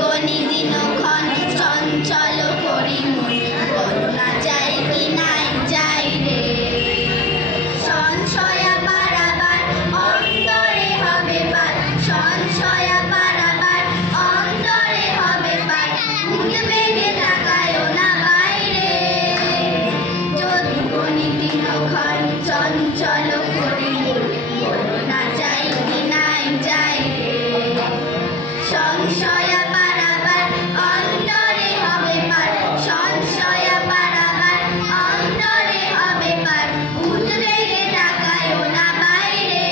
গনি দিনক্ষণ চঞ্চল করি মন, করুণা চাই কি নাই চাই রে। সংশয়া পারাবার অন্তরে হবে পার, সংশয়া পারাবার অন্তরে হবে পার, ভূত বেগে তাকায়ও না বাইরে। যদি গনি দিনক্ষণ চঞ্চল করি মন, করুণা চাই কি নাই চাই রে। সংশয়া পারাবার অন্তরে হবে পার, সংশয়া পারাবার অন্তরে হবে পার, ভূত বেগে তাকায়ও না বাইরে।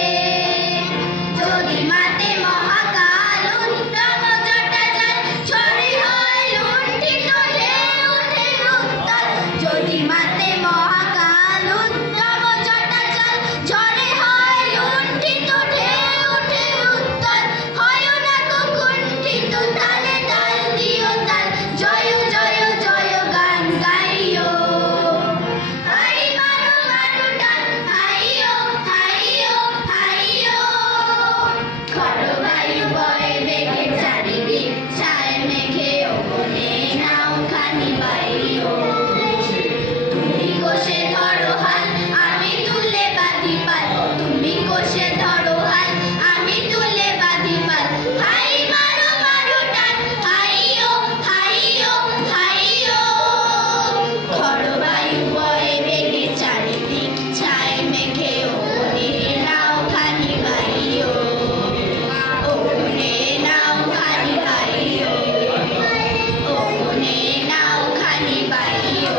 যদি মাতে মহাকাল উত্তম জটাজল, ঝড়ে হয় লুণ্ঠিত ঢেউ ঢেউ উত্তাল। যদি মাতে মহাকাল উত্তম জটাজল, ঝড়ে হয় লুণ্ঠিত ঢেউ ঢেউ উত্তাল। হয় না কো কুণ্ঠিত, তালে তাল দিও তাল, জয় জয় জয় গান গাইও। হাই মারো মারো টান, হাইও হাইও হাইও। খড় বায়ু বয়ে বেগে চারিদিক, ছায় মেঘে ওপরে নাওখানি বাইও। তুমি কোষে ধরো হাল, আমি তুলে বাঁধি পাল, তুমি কোষে ধরো হাল, আমি তুলে বাঁধি পাল। হাই মারো মারো টান, হাইও হাইও হাইও। খড় বায়ু বয়ে বেগে চারিদিক, ছায় মেঘে ওপরে নাওখানি বাইও। ওপরে নাওখানি বাইও, ওপরে নাওখানি বাইও।